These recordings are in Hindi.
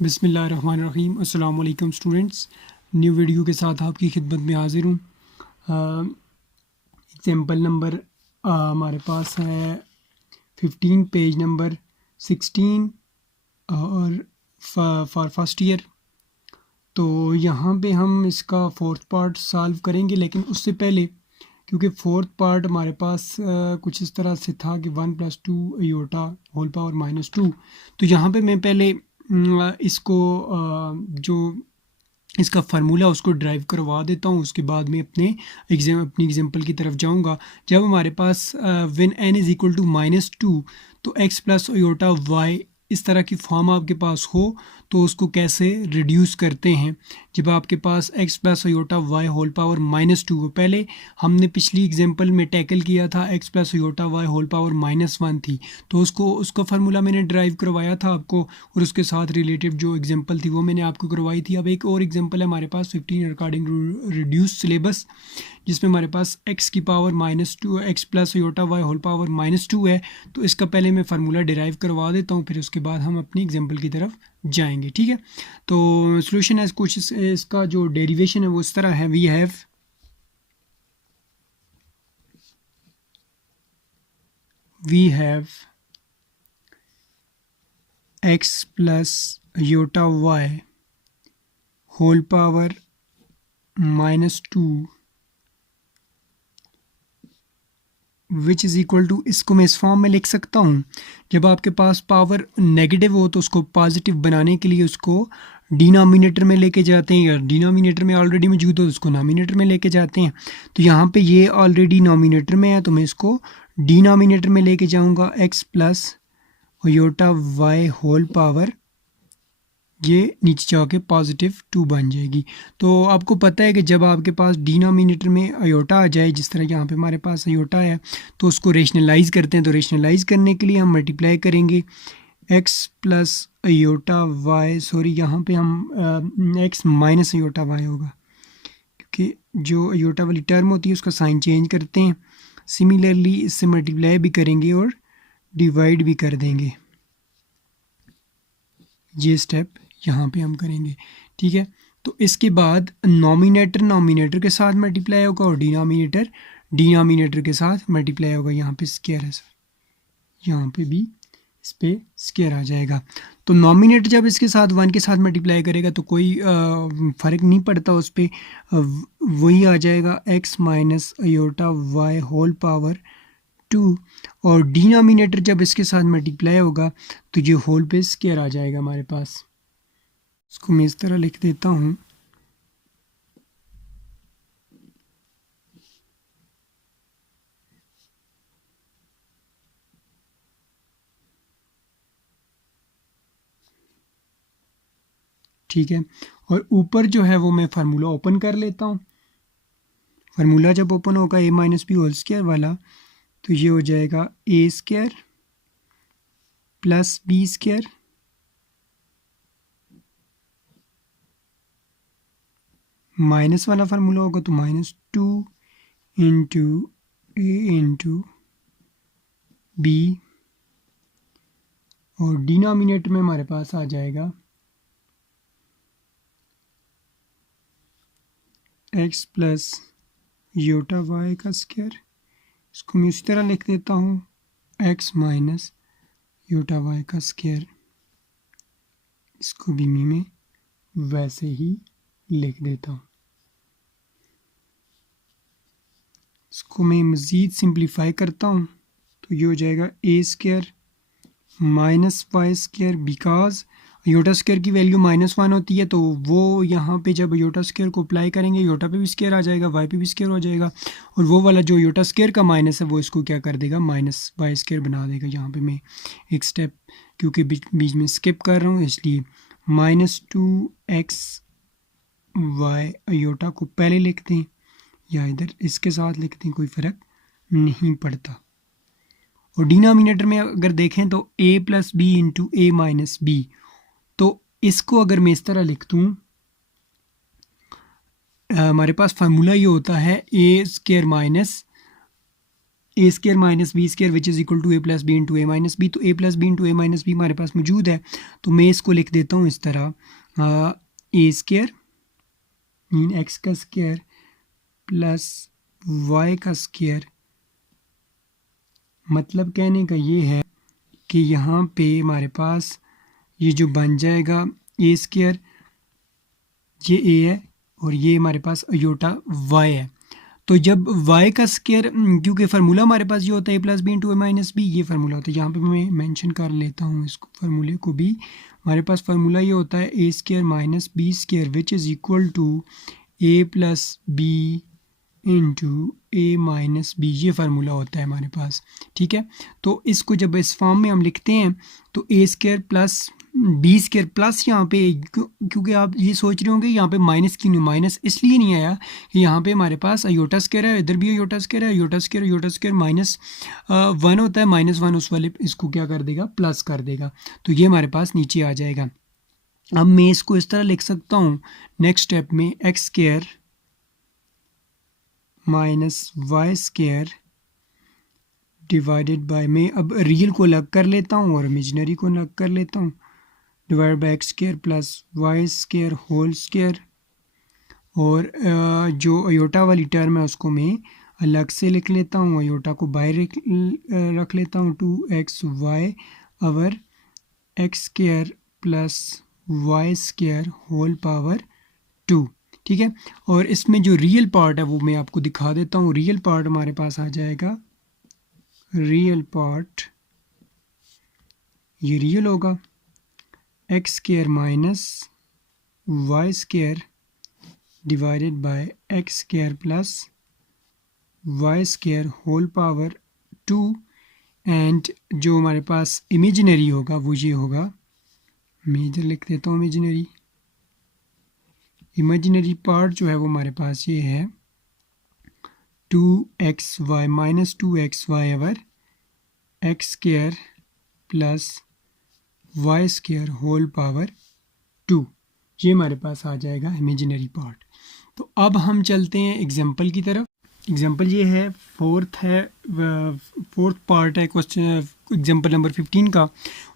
बिस्मिल्लाहिर्रहमानिर्रहीम। अस्सलाम वालेकुम स्टूडेंट्स, न्यू वीडियो के साथ आपकी खिदमत में हाजिर हूँ। एग्जाम्पल नंबर हमारे पास है 15, पेज नंबर 16 और फॉर फर्स्ट ईयर। तो यहाँ पे हम इसका फोर्थ पार्ट सॉल्व करेंगे, लेकिन उससे पहले क्योंकि फोर्थ पार्ट हमारे पास कुछ इस तरह से था कि 1+2 आयोटा होल पावर -2। तो यहाँ पे मैं पहले इसको जो इसका फार्मूला उसको ड्राइव करवा देता हूँ, उसके बाद में अपनी एग्जांपल की तरफ जाऊँगा। जब हमारे पास when n is equal to -2 तो x प्लस आयोटा y इस तरह की फॉर्म आपके पास हो तो उसको कैसे रिड्यूस करते हैं। जब आपके पास x plus iota y whole power -2 हो, पहले हमने पिछली एग्जांपल में टैकल किया था x plus iota y whole power -1 थी, तो उसका फार्मूला मैंने ड्राइव करवाया था आपको, और उसके साथ रिलेटेड जो एग्जांपल थी वो मैंने आपको करवाई थी। अब एक और एग्जांपल है हमारे पास 15 अकॉर्डिंग टू रिड्यूस सिलेबस, जिसमें हमारे पास x की power -2 x plus iota y whole power -2 है। तो इसका पहले मैं फार्मूला डिराइव करवा देता हूँ, फिर उसके बाद हम अपनी एग्जांपल की तरफ जाएंगे। ठीक है, तो सॉल्यूशन है कुछ इसका जो डेरिवेशन है वो इस तरह है। We have x plus iota y whole power -2 which is equal to, इसको मैं इस फॉर्म में लिख सकता हूँ। जब आपके पास पावर नेगेटिव हो तो उसको पॉजिटिव बनाने के लिए उसको डिनोमिनेटर में लेके जाते हैं, या डिनोमिनेटर में ऑलरेडी मौजूद हो तो उसको नोमिनेटर में लेके जाते हैं। तो यहाँ पे ये ऑलरेडी नोमिनेटर में है तो मैं इसको डिनोमिनेटर में लेके जाऊँगा। x plus iota y whole power, ये नीचे जाके +2 बन जाएगी। तो आपको पता है कि जब आपके पास डिनोमिनेटर में आयोटा आ जाए, जिस तरह यहाँ पे हमारे पास आयोटा है, तो उसको रेशनलाइज करते हैं। तो रेशनलाइज करने के लिए हम मल्टीप्लाई करेंगे x plus iota y, sorry यहाँ पे हम x माइनस आयोटा y होगा, क्योंकि जो आयोटा वाली टर्म होती है उसका साइन चेंज करते हैं। सिमिलरली इससे मल्टीप्लाई भी करेंगे और डिवाइड भी कर देंगे। ये स्टेप यहाँ पे हम करेंगे। ठीक है, तो इसके बाद नॉमिनेटर के साथ मल्टीप्लाई होगा और डिनोमिनेटर के साथ मल्टीप्लाई होगा। यहाँ पे स्क्वायर है सर, यहाँ पे भी इस पे स्क्वायर आ जाएगा। तो नॉमिनेटर जब इसके साथ 1 के साथ मल्टीप्लाई करेगा तो कोई फ़र्क नहीं पड़ता उस पर, वही आ जाएगा x minus iota y whole power 2। और डिनोमिनेटर जब इसके साथ मल्टीप्लाई होगा तो ये होल पे स्क्वायर आ जाएगा हमारे पास। इसको मैं इस तरह लिख देता हूँ। ठीक है, और ऊपर जो है वो मैं फार्मूला ओपन कर लेता हूँ। फार्मूला जब ओपन होगा a minus B whole square वाला, तो ये हो जाएगा a square plus B square minus वाला फार्मूला होगा तो -2 इंटू a इंटू बी, और डिनोमिनेटर में हमारे पास आ जाएगा x प्लस आयोटा y का स्क्वायर। इसको मैं उसी तरह लिख देता हूँ, x माइनस आयोटा y का स्क्वायर। इसको भी मैं वैसे ही लिख देता हूँ। इसको मैं मज़ीद सिंप्लीफाई करता हूँ तो ये हो जाएगा a square minus Y square, because iota square की वैल्यू -1 होती है, तो वो यहाँ पे जब आयोटा स्क्वायर को अप्लाई करेंगे आयोटा पे भी स्क्वायर आ जाएगा, वाई पे भी स्क्वायर हो जाएगा, और वो वाला जो आयोटा स्क्वायर का माइनस है वो इसको क्या कर देगा, माइनस वाई स्क्वायर बना देगा। यहाँ पे मैं एक स्टेप क्योंकि बीच में स्किप कर रहा हूँ, इसलिए -2x वाई आयोटा को पहले लिखते हैं या इधर इसके साथ लिखते हैं, कोई फ़र्क नहीं पड़ता। और डिनोमिनेटर में अगर देखें तो a plus B into A minus B, तो इसको अगर मैं इस तरह लिख दूँ, हमारे पास फार्मूला ये होता है a square minus A square minus B square which is equal to A plus B into A minus B. तो A plus B into A minus B हमारे पास मौजूद है, तो मैं इसको लिख देता हूँ इस तरह, ए स्केयर मीन एक्स का स्केयर प्लस वाई का स्केयर। मतलब कहने का ये है कि यहाँ पे हमारे पास ये जो बन जाएगा ए स्केयर, ये ए है और ये हमारे पास अयोटा वाई है। तो जब y का स्केयर, क्योंकि फार्मूला हमारे पास ये होता है ए plus B into A minus B, ये फार्मूला होता है, यहाँ पे मैं मेंशन कर लेता हूँ इसको फार्मूले को भी। हमारे पास फार्मूला ये होता है A square minus B square which is equal to A plus B into A minus B, ये फार्मूला होता है हमारे पास। ठीक है, तो इसको जब इस फॉर्म में हम लिखते हैं तो A square plus B square plus यहाँ पे, क्योंकि आप ये सोच रहे होंगे यहाँ पे माइनस क्यों नहीं, माइनस इसलिए नहीं आया कि यहाँ पे हमारे पास अयोटा स्केयर है, इधर भी अयोटा स्केयर है, अयोटा स्केयर माइनस वन होता है, माइनस वन उस वाले इसको क्या कर देगा, प्लस कर देगा, तो ये हमारे पास नीचे आ जाएगा। अब मैं इसको इस तरह लिख सकता हूँ नेक्स्ट स्टेप में, X square minus Y square divided by, मैं अब रियल को अलग कर लेता हूँ और इमेजिनरी को अलग कर लेता हूँ, divide by X square plus Y square whole square, और जो अयोटा वाली टर्म है उसको मैं अलग से लिख लेता हूँ, अयोटा को बाहर रख लेता हूँ, 2xy or X square plus Y square whole power 2। ठीक है, और इसमें जो रियल पार्ट है वो मैं आपको दिखा देता हूँ। रियल पार्ट हमारे पास आ जाएगा, रियल पार्ट ये रियल होगा, X square minus Y square divided by X square plus Y square whole power 2, and जो हमारे पास इमेजिनरी होगा वो ये होगा, मैं इधर लिख देता हूँ इमेजिनरी पार्ट जो है वो हमारे पास ये है 2xy minus 2xy or X square plus Y square whole power 2, ये हमारे पास आ जाएगा इमेजिनरी पार्ट। तो अब हम चलते हैं एग्जांपल की तरफ। एग्जांपल ये है, फोर्थ पार्ट है क्वेश्चन एग्जांपल नंबर 15 का,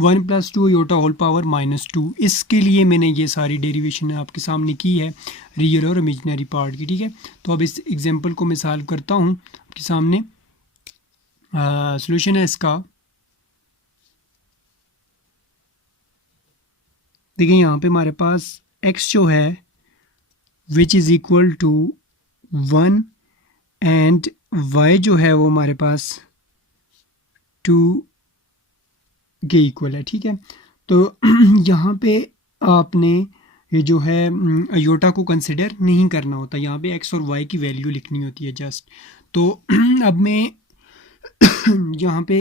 1 + 2 अयोटा होल पावर -2। इसके लिए मैंने ये सारी डेरिवेशन आपके सामने की है रियल और इमेजिनरी पार्ट की। ठीक है, तो अब इस एग्जांपल को मैं सॉल्व करता हूँ आपके सामने। सॉल्यूशन है इसका, देखिए यहाँ पे हमारे पास x जो है which is equal to 1 and y जो है वो हमारे पास 2 के इक्वल है। ठीक है, तो यहाँ पे आपने ये जो है अयोटा को कंसिडर नहीं करना होता, यहाँ पे x और y की वैल्यू लिखनी होती है जस्ट। तो अब मैं यहाँ पे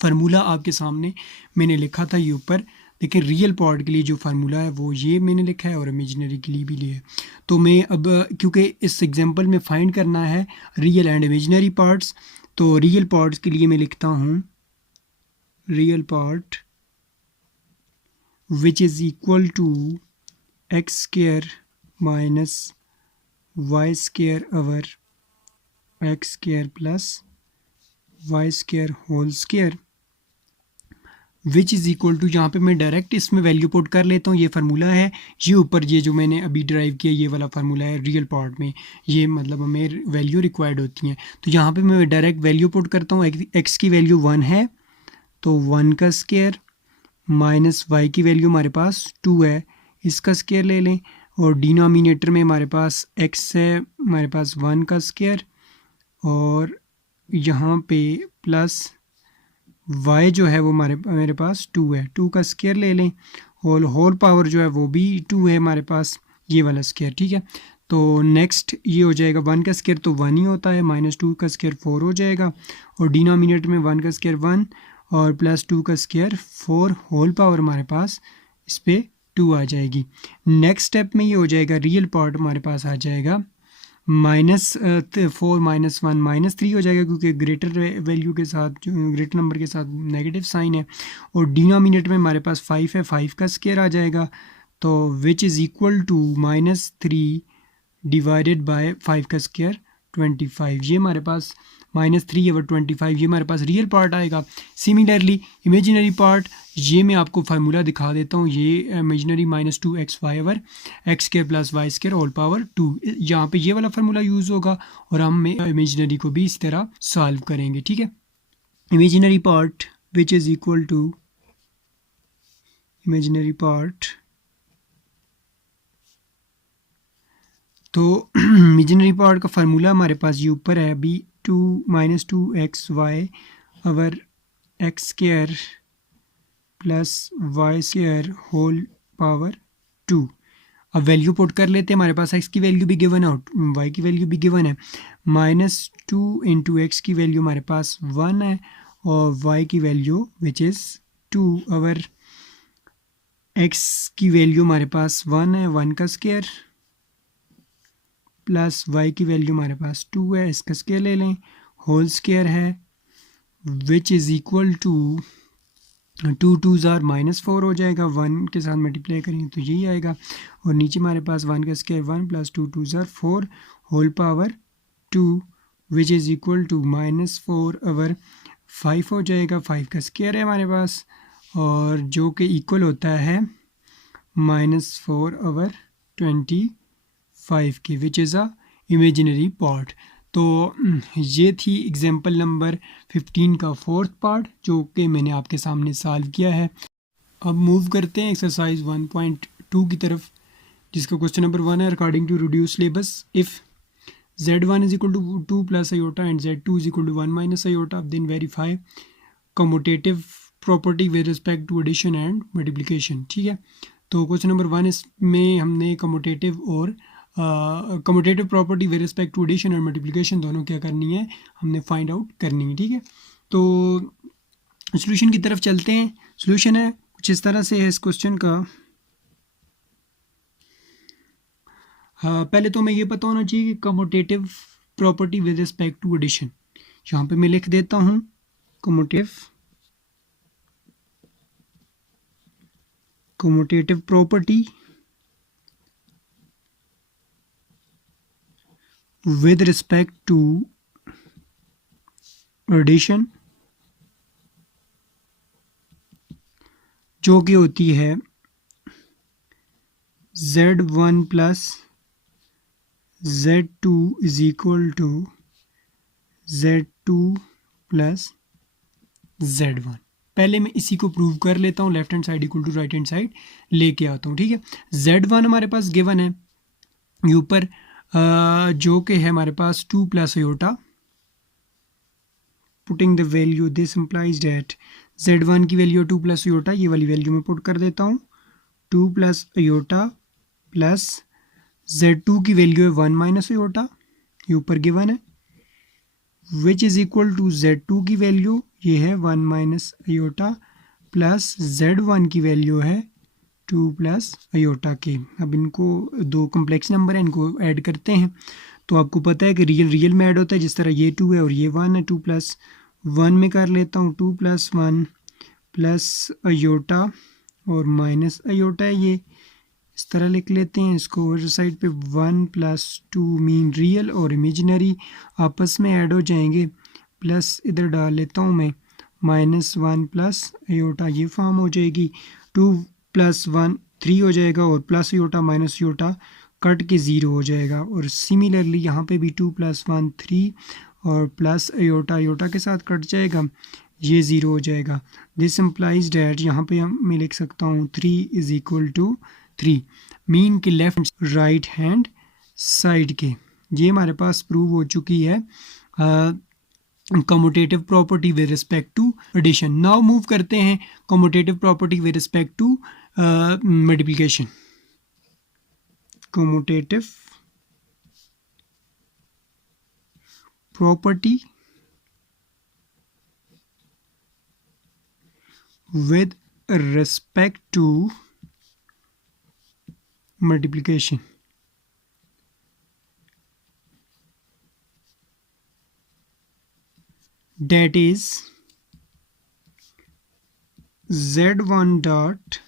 फार्मूला आपके सामने मैंने लिखा था ये ऊपर, देखिए रियल पार्ट के लिए जो फार्मूला है वो ये मैंने लिखा है और इमेजिनरी के लिए भी लिया है। तो मैं अब क्योंकि इस एग्जांपल में फाइंड करना है रियल एंड इमेजिनरी पार्ट्स, तो रियल पार्ट्स के लिए मैं लिखता हूँ real part which is equal to X square minus Y square over X square plus Y square whole square which is equal to, यहाँ पे मैं डायरेक्ट इसमें वैल्यू पुट कर लेता हूँ। ये फार्मूला है, ये ऊपर ये जो मैंने अभी ड्राइव किया ये वाला फार्मूला है रियल पार्ट में, ये मतलब हमें वैल्यू रिक्वायर्ड होती हैं। तो यहाँ पे मैं डायरेक्ट वैल्यू पुट करता हूँ, एक्स की वैल्यू 1 है तो 1 का स्केयर माइनस वाई की वैल्यू हमारे पास 2 है, इसका स्केयर ले लें, और डिनोमिनेटर में हमारे पास एक्स है, हमारे पास 1 का स्केयर, और यहाँ पे प्लस y जो है वो मेरे पास 2 है, 2 का स्केयर ले लें, और होल पावर जो है वो भी 2 है हमारे पास, ये वाला स्केयर। ठीक है, तो नेक्स्ट ये हो जाएगा 1 का स्केयर तो 1 ही होता है, -2 का स्केयर 4 हो जाएगा, और डिनोमिनेटर में 1 का स्केयर 1 और प्लस 2 का स्केयर 4, होल पावर हमारे पास इस पर 2 आ जाएगी। नेक्स्ट स्टेप में ये हो जाएगा रियल पार्ट हमारे पास आ जाएगा -4 -1 -3 हो जाएगा, क्योंकि ग्रेटर वैल्यू के साथ जो ग्रेटर नंबर के साथ नेगेटिव साइन है, और डिनोमिनेटर में हमारे पास 5 है, 5 का स्केयर आ जाएगा, तो which is equal to -3 divided by 5 का स्केयर 25, ये हमारे पास -3 ओवर 25, ये हमारे पास रियल पार्ट आएगा। सिमिलरली इमेजिनरी पार्ट, ये मैं आपको फार्मूला दिखा देता हूँ। ये imaginary -2xy over x² + y² whole power 2, यहाँ पे ये वाला फार्मूला यूज़ होगा और हम इमेजिनरी को भी इस तरह सॉल्व करेंगे, ठीक है। Imaginary part which is equal to imaginary part, तो इमेजिनरी पार्ट का फार्मूला हमारे पास ये ऊपर है अभी, -2xy over x² + y² whole power 2। अब वैल्यू पुट कर लेते हैं, हमारे पास x की वैल्यू भी गिवन है और y की वैल्यू भी गिवन है। -2 × x की वैल्यू हमारे पास 1 है और y की value which is 2 over x की वैल्यू हमारे पास 1 है, 1 का स्क्वायर प्लस y की वैल्यू हमारे पास 2 है, इसका स्क्वायर ले लें, होल स्क्वायर है which is equal to 2 2s are -4 हो जाएगा, 1 के साथ मल्टीप्लाई करेंगे तो यही आएगा और नीचे हमारे पास 1 का square 1 + 2 2s are 4 whole power 2 which is equal to -4 over 5 हो जाएगा, 5 का स्क्वायर है हमारे पास और जो कि इक्वल होता है -4 ओवर 25 की, which is a imaginary part. तो ये थी एग्जाम्पल नंबर 15 का फोर्थ पार्ट जो कि मैंने आपके सामने सॉल्व किया है। अब मूव करते हैं एक्सरसाइज 1.2 की तरफ, जिसका क्वेश्चन नंबर 1 है, according to reduce syllabus if z1 is equal to 2 plus iota and z2 is equal to 1 minus iota, then verify commutative property with respect to addition and multiplication। ठीक है, तो क्वेश्चन नंबर 1 इसमें हमने कम्यूटेटिव और commutative property with respect to addition और मल्टीप्लिकेशन दोनों क्या करनी है, हमने फाइंड आउट करनी है। ठीक है, तो सॉल्यूशन की तरफ चलते हैं। सॉल्यूशन है कुछ इस तरह से है इस क्वेश्चन का। पहले तो हमें ये पता होना चाहिए कि commutative property with respect to addition, यहाँ पे मैं लिख देता हूँ commutative property with respect to addition, जो कि होती है z1 plus z2 is equal to z2 plus z1। पहले मैं इसी को प्रूव कर लेता हूँ, left hand side equal to right hand side लेके आता हूँ। ठीक है, z1 हमारे पास गिवन है ये ऊपर, जो कि है हमारे पास 2 plus iota, putting the value this implies date z1 की वैल्यू 2 plus iota, ये वाली वैल्यू मैं पुट कर देता हूँ 2 plus iota प्लस z2 की वैल्यू है 1 minus iota, ये ऊपर गिवन है, which is equal to z2 की वैल्यू ये है 1 minus iota प्लस z1 की वैल्यू है 2 plus iota के। अब इनको दो कम्प्लेक्स नंबर है, इनको ऐड करते हैं तो आपको पता है कि रियल में ऐड होता है, जिस तरह ये 2 है और ये 1 है, 2 plus 1 में कर लेता हूँ 2 plus 1 प्लस iota और माइनस iota है, ये इस तरह लिख लेते हैं इसको, और साइड पे 1 plus 2 मीन रियल और इमेजिनरी आपस में ऐड हो जाएंगे, प्लस इधर डाल लेता हूँ मैं -1 plus iota, ये फॉर्म हो जाएगी 2 plus 1 3 हो जाएगा और plus iota minus iota cut के 0 हो जाएगा। और सिमिलरली यहाँ पे भी 2 plus 1 3 और प्लस iota के साथ कट जाएगा, ये 0 हो जाएगा। दिस इम्प्लाइज डैट यहाँ पे मैं लिख सकता हूँ 3 इज़ इक्वल टू 3, मीन के लेफ्ट राइट हैंड साइड के। ये हमारे पास प्रूव हो चुकी है commutative property with respect to addition. Now move करते हैं commutative property with respect to multiplication. Commutative property with respect to multiplication। That is z1 dot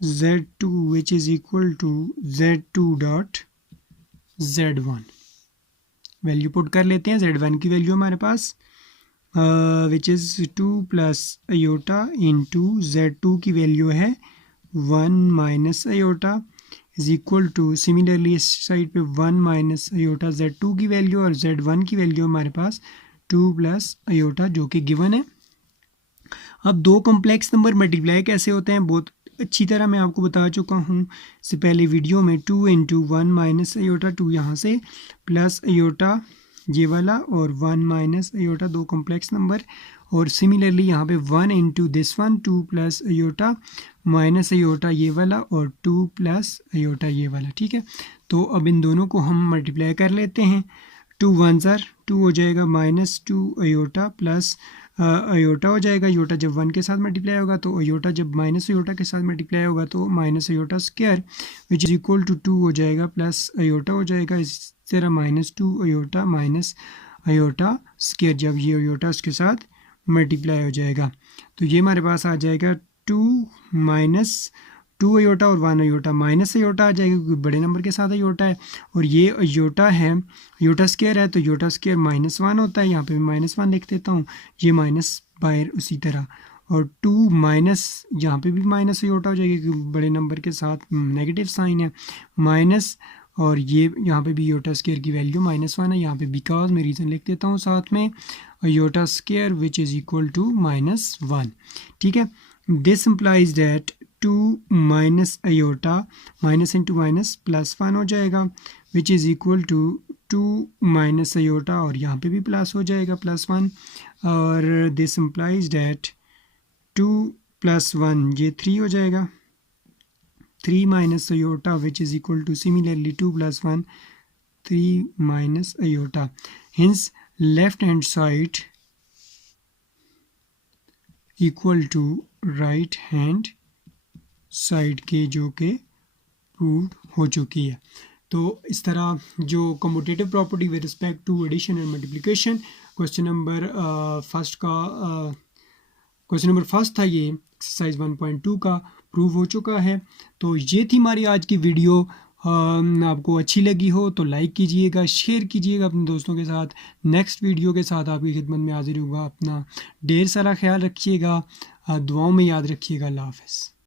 z2 which is equal to z2 dot z1। Value put कर लेते हैं। Z1 की वैल्यू हमारे पास which is 2 plus iota into Z2 की वैल्यू है 1 minus iota is equal to, similarly इस साइड पे 1 माइनस अयोटा Z2 की वैल्यू और Z1 की वैल्यू हमारे पास 2 प्लस अयोटा जो कि गिवन है। अब दो कॉम्प्लेक्स नंबर मल्टीप्लाई कैसे होते हैं बहुत अच्छी तरह मैं आपको बता चुका हूँ इससे पहले वीडियो में। 2 इंटू 1 माइनस अयोटा 2 यहाँ से प्लस अयोटा ये वाला और 1 माइनस अयोटा, दो कॉम्प्लेक्स नंबर। और सिमिलरली यहाँ पे 1 into this one 2 plus aorta minus aorta ये वाला और 2 प्लस अयोटा ये वाला। ठीक है, तो अब इन दोनों को हम मल्टीप्लाई कर लेते हैं। 2 1 ज़र 2 हो जाएगा माइनस 2 अयोटा प्लस अयोटा हो जाएगा। अयोटा जब 1 के साथ मल्टीप्लाई होगा तो अयोटा, जब माइनस अयोटा के साथ मल्टीप्लाई होगा तो minus iota square which is equal to 2 हो जाएगा प्लस अयोटा हो जाएगा। इस तरह minus 2 iota minus iota square, जब ये अयोटा उसके साथ मल्टीप्लाई हो जाएगा तो ये हमारे पास आ जाएगा 2 माइनस 2 अयोटा और 1 अयोटा, माइनस अयोटा आ जाएगा क्योंकि बड़े नंबर के साथ अयोटा है और ये अयोटा है, अयोटा स्क्वायर है तो अयोटा स्क्वायर -1 होता है। यहाँ पे मैं -1 लिख देता हूँ, ये माइनस बाहर उसी तरह। और 2 माइनस यहाँ पे भी माइनस अयोटा हो जाएगी क्योंकि बड़े नंबर के साथ नेगेटिव साइन है माइनस, और ये यहाँ पे भी अयोटा स्क्वायर की वैल्यू -1 है। यहाँ पे बिकॉज मैं रीज़न लिख देता हूँ साथ में, iota square which is equal to -1। ठीक है, this implies that 2 minus iota minus into minus +1 हो जाएगा which is equal to 2 minus iota और यहाँ पे भी प्लस हो जाएगा +1। और दिस इम्प्लाइज दैट 2 + 1 ये 3 हो जाएगा, 3 minus iota which is equal to similarly 2 + 1 3 minus iota. Hence left hand side equal to right hand side के, जो कि प्रूव हो चुकी है। तो इस तरह जो commutative property with respect to addition and multiplication, question number first था ये एक्सरसाइज 1.2 का, प्रूव हो चुका है। तो ये थी हमारी आज की वीडियो। आपको अच्छी लगी हो तो लाइक कीजिएगा, शेयर कीजिएगा अपने दोस्तों के साथ। नेक्स्ट वीडियो के साथ आपकी खिदमत में हाजिर होगा। अपना ढेर सारा ख्याल रखिएगा, दुआओं में याद रखिएगा। अल्लाह हाफ़िज़।